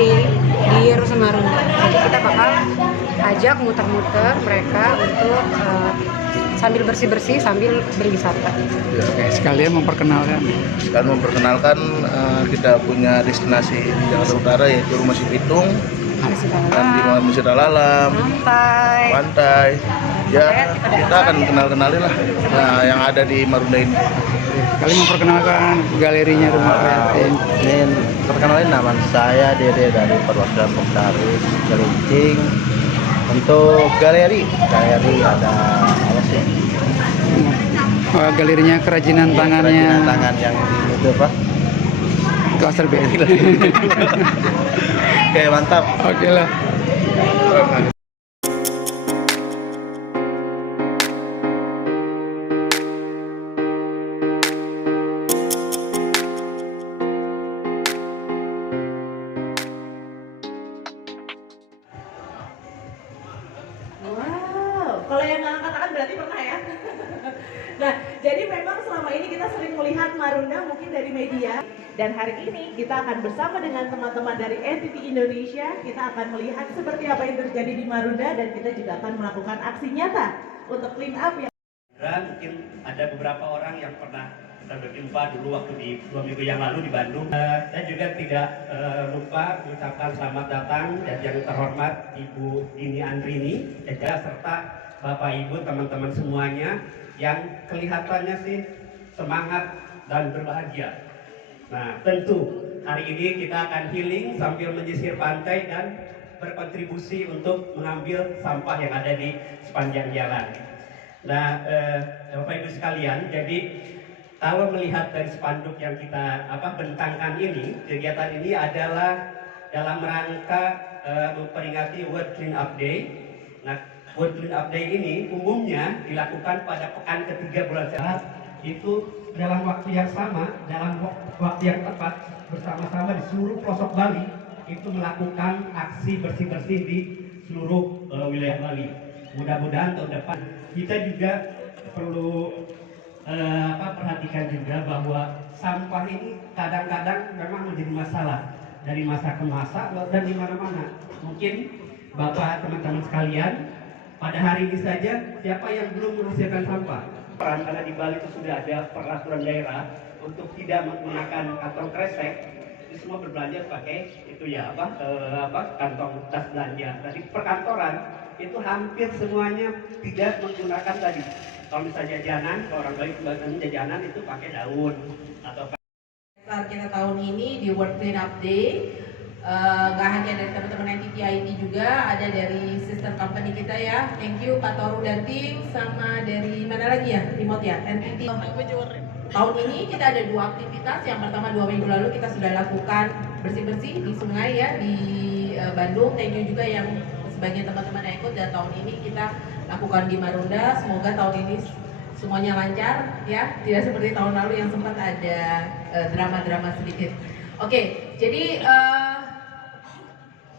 Day di Rusun Marunda. Jadi kita bakal ajak muter-muter mereka untuk sambil bersih-bersih sambil berwisata. Ya. Oke, sekalian memperkenalkan. Kita punya destinasi di Jakarta Utara yaitu Rumah Si Pitung dan di Masjid Al-Alam, pantai. Ya, kita akan kenalin lah yang ada di Marunda ini. Kali memperkenalkan galerinya Rumah Kreatif. Ini perkenalkan, nama saya Dede dari Perwakilan Komisaris Cilincing. Untuk galeri ada apa sih? Galerinya kerajinan tangannya. Kerajinan tangan yang itu apa? Klaster B. Oke, mantap. Oke lah. Wow, kalau yang nggak angkat-angkat berarti pernah ya. Nah, jadi memang selama ini kita sering melihat Marunda mungkin dari media. Dan hari ini kita akan bersama dengan teman-teman dari NTT Indonesia. Kita akan melihat seperti apa yang terjadi di Marunda dan kita juga akan melakukan aksi nyata untuk clean up ya. Mungkin ada beberapa orang yang pernah kita berjumpa dulu waktu di 2 minggu yang lalu di Bandung. Saya juga tidak lupa mengucapkan selamat datang dan yang terhormat Ibu Dini Andrini serta Bapak Ibu teman-teman semuanya yang kelihatannya sih semangat dan berbahagia. Nah, tentu hari ini kita akan healing sambil menyisir pantai dan berkontribusi untuk mengambil sampah yang ada di sepanjang jalan. Nah, Bapak Ibu sekalian, jadi kalau melihat dari spanduk yang kita bentangkan ini, kegiatan ini adalah dalam rangka memperingati World Clean Up Day. Nah, World Clean Up Day ini umumnya dilakukan pada pekan ketiga bulan Maret. Itu dalam waktu yang sama, dalam waktu yang tepat, bersama-sama di seluruh pelosok Bali itu melakukan aksi bersih-bersih di seluruh wilayah Bali. Mudah-mudahan tahun depan kita juga perlu perhatikan juga bahwa sampah ini kadang-kadang memang menjadi masalah dari masa ke masa dan di mana-mana. Mungkin Bapak teman-teman sekalian, pada hari ini saja siapa yang belum menghasilkan sampah? Karena di Bali itu sudah ada peraturan daerah untuk tidak menggunakan kantong kresek, itu semua berbelanja pakai itu ya kantong tas belanja. Dari perkantoran itu hampir semuanya tidak menggunakan tadi. Kalau misalnya jajanan, kalau orang Bali kebanyakan jajanan itu pakai daun atau Saat kita tahun ini di World Clean Up Day, nggak hanya dari teman-teman NTT IT juga, ada dari sister company kita ya. Thank you Pak Toru dan tim, sama dari mana lagi ya, remote ya, NTT. Tahun ini kita ada 2 aktivitas. Yang pertama 2 minggu lalu kita sudah lakukan bersih-bersih di sungai ya di Bandung. Thank you juga yang sebagian teman-teman yang ikut, dan tahun ini kita lakukan di Marunda. Semoga tahun ini semuanya lancar ya, tidak seperti tahun lalu yang sempat ada drama-drama sedikit. Oke, jadi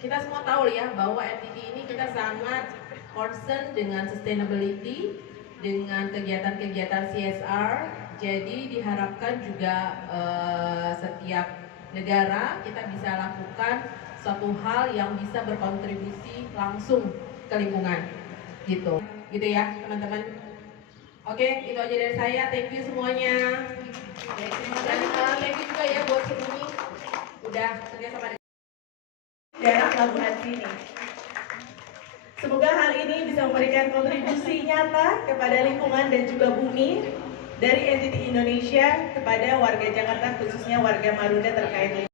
kita semua tahu ya bahwa NTT ini kita sangat concern dengan sustainability, dengan kegiatan-kegiatan CSR. Jadi diharapkan juga setiap negara kita bisa lakukan suatu hal yang bisa berkontribusi langsung ke lingkungan, gitu ya teman-teman. Oke, itu aja dari saya. Thank you semuanya. Dan thank you juga ya buat Sebumi udah kerja sama daerah pelabuhan sini. Semoga hal ini bisa memberikan kontribusi nyata kepada lingkungan dan juga bumi dari NTT Indonesia kepada warga Jakarta, khususnya warga Marunda terkait lingkungan.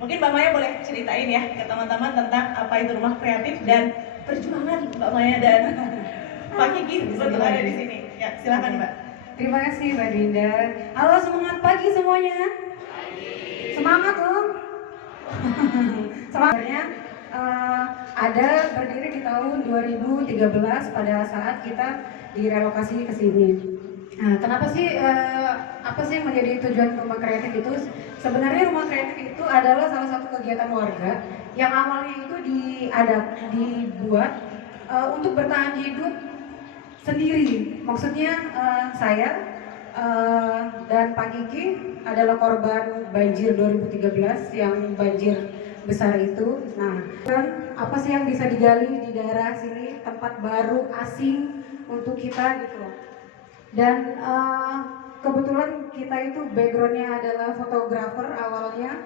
Mungkin Mbak Maya boleh ceritain ya ke teman-teman tentang apa itu rumah kreatif dan perjuangan Mbak Maya dan Pak Kiki untuk ada di sini. Ya, silakan Mbak. Terima kasih Mbak Dinda. Halo, semangat pagi semuanya. Semangat loh. Semangatnya ada berdiri di tahun 2013 pada saat kita direlokasi ke sini. Nah, kenapa sih apa sih yang menjadi tujuan rumah kreatif itu? Sebenarnya rumah kreatif itu adalah salah satu kegiatan warga yang awalnya itu dibuat untuk bertahan hidup sendiri. Maksudnya saya dan Pak Kiki adalah korban banjir 2013 yang banjir besar itu. Nah, kan apa sih yang bisa digali di daerah sini, tempat baru asing untuk kita gitu loh. Dan kebetulan kita itu backgroundnya adalah fotografer awalnya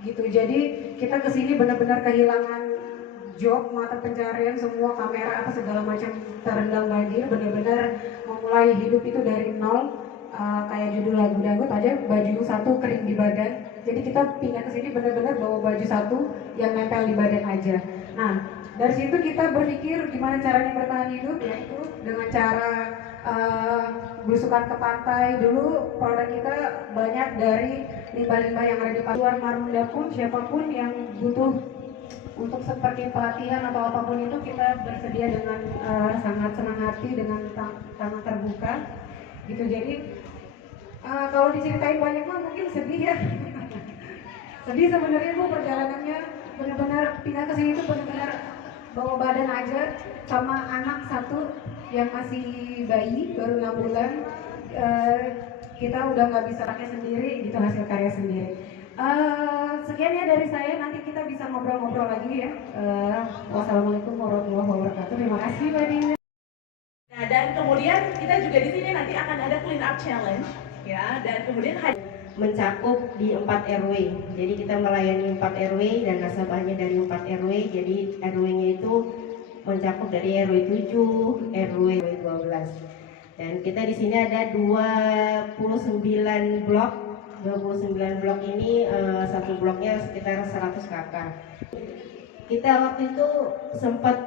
gitu. Jadi kita kesini benar-benar kehilangan job, mata pencarian, semua kamera apa segala macam terendam banjir, benar-benar memulai hidup itu dari nol. Kayak judul lagu dangdut aja, baju satu kering di badan. Jadi kita pindah ke sini benar-benar bawa baju satu yang nempel di badan aja. Nah, dari situ kita berpikir gimana caranya bertahan hidup, yaitu dengan cara belusukan ke pantai. Dulu produk kita banyak dari limbah-limbah yang ada di pantai. Luar Marunda pun, siapapun yang butuh untuk seperti pelatihan atau apapun itu, kita bersedia dengan sangat senang hati, dengan tangan terbuka gitu. Jadi kalau diceritain banyak mah mungkin sedih ya. Sedih sebenarnya Bu, perjalanannya benar-benar pindah ke sini itu benar-benar bawa badan aja sama anak satu yang masih bayi baru 6 bulan. Kita udah nggak bisa pakai sendiri gitu, hasil karya sendiri. Sekian ya dari saya, nanti kita bisa ngobrol-ngobrol lagi ya. Wassalamualaikum warahmatullahi wabarakatuh. Terima kasih Mbak Nina. Nah, dan kemudian kita juga di sini nanti akan ada clean up challenge ya, dan kemudian mencakup di 4 RW. Jadi kita melayani 4 RW dan nasabahnya dari 4 RW. Jadi RW-nya itu mencakup dari RW 7, RW 12. Dan kita di sini ada 29 blok. 29 blok ini satu bloknya sekitar 100 kakak. Kita waktu itu sempat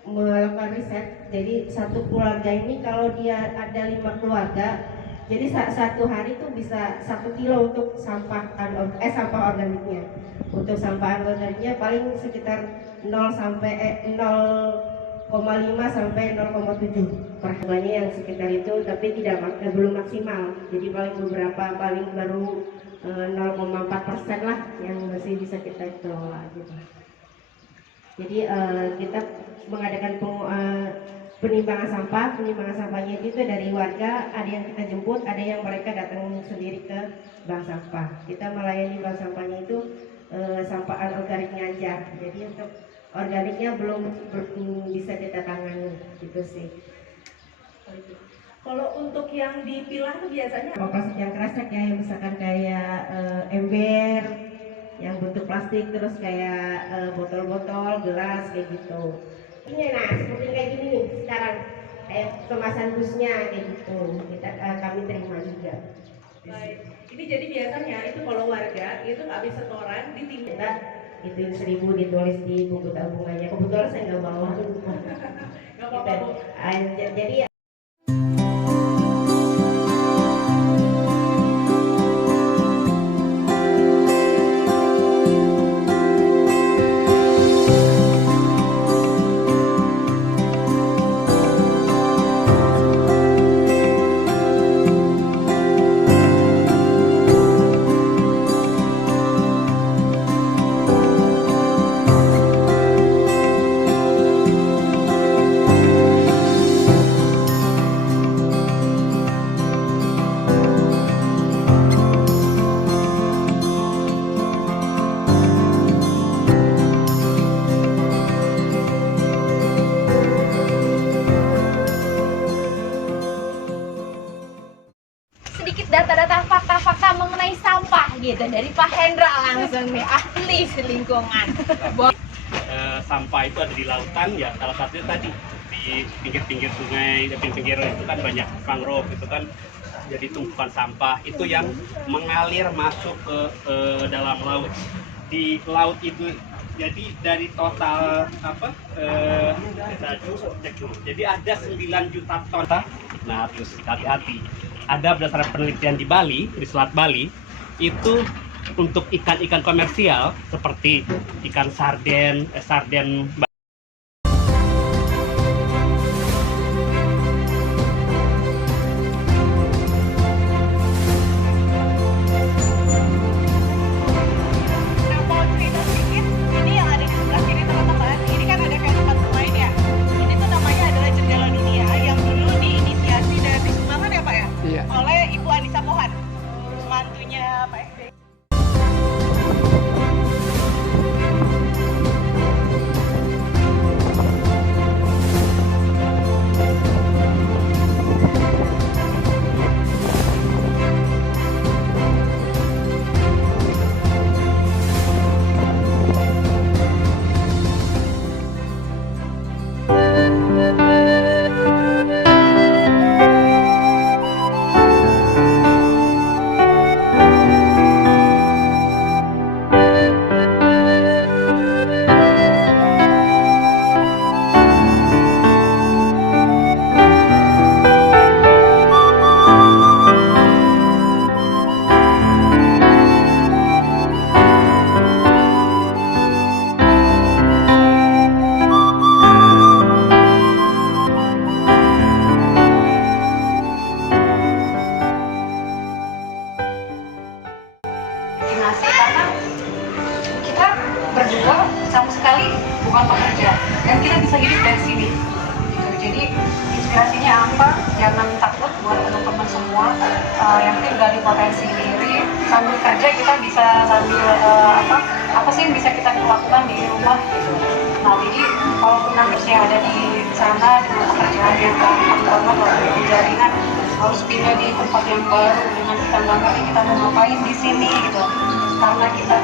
melakukan riset. Jadi satu keluarga ini kalau dia ada 5 keluarga, jadi satu hari itu bisa 1 kilo untuk sampah organiknya. Untuk sampah organiknya paling sekitar 0,5 sampai 0,7 per harinya yang sekitar itu, tapi belum maksimal. Jadi paling baru 0,4% lah yang masih bisa kita kelola gitu. Jadi kita mengadakan penimbangan sampahnya itu dari warga, ada yang kita jemput, ada yang mereka datang sendiri ke bank sampah. Kita melayani bank sampahnya itu sampah organiknya aja. Jadi untuk organiknya belum bisa kita tangani gitu sih. kalau untuk yang dipilah tuh biasanya Plastik yang kresek ya, yang misalkan kayak ember yang bentuk plastik, terus kayak botol-botol, gelas kayak gitu. Ini seperti kayak gini nih sekarang, kayak kemasan busnya kayak gitu. Kami terima juga. baik. Ini jadi biasanya itu kalau warga itu habis setoran ditinggal. Itu 1.000 ditulis di buku tabungannya. Kebetulan saya nggak bawa. Nggak apa-apa Bu. Jadi sedikit data-data fakta-fakta mengenai sampah gitu dari Pak Hendra langsung nih, ahli lingkungan. Sampah itu ada di lautan ya, salah satunya tadi di pinggir-pinggir sungai, di pinggir itu kan banyak mangrove itu kan, jadi tumpukan sampah itu yang mengalir masuk ke dalam laut. Di laut itu jadi dari total jadi ada 9 juta ton. Nah, harus hati-hati. Ada berdasarkan penelitian di Bali, di Selat Bali, itu untuk ikan-ikan komersial seperti ikan sarden. Oleh Ibu Anissa koordinasi karena kita berdua sama sekali bukan pekerja dan kita bisa hidup dari sini. Gitu. Jadi inspirasinya apa? Jangan takut buat teman-teman semua. Yang penting gali potensi diri. Sambil kerja kita bisa sambil apa sih yang bisa kita lakukan di rumah gitu. Nah jadi kalaupun numbers yang ada di sana dengan pekerjaan yang gampang banget lalu jaringan harus pindah di tempat yang baru dengan kita nggak ngerti kita mau ngapain di sini gitu. Karena kita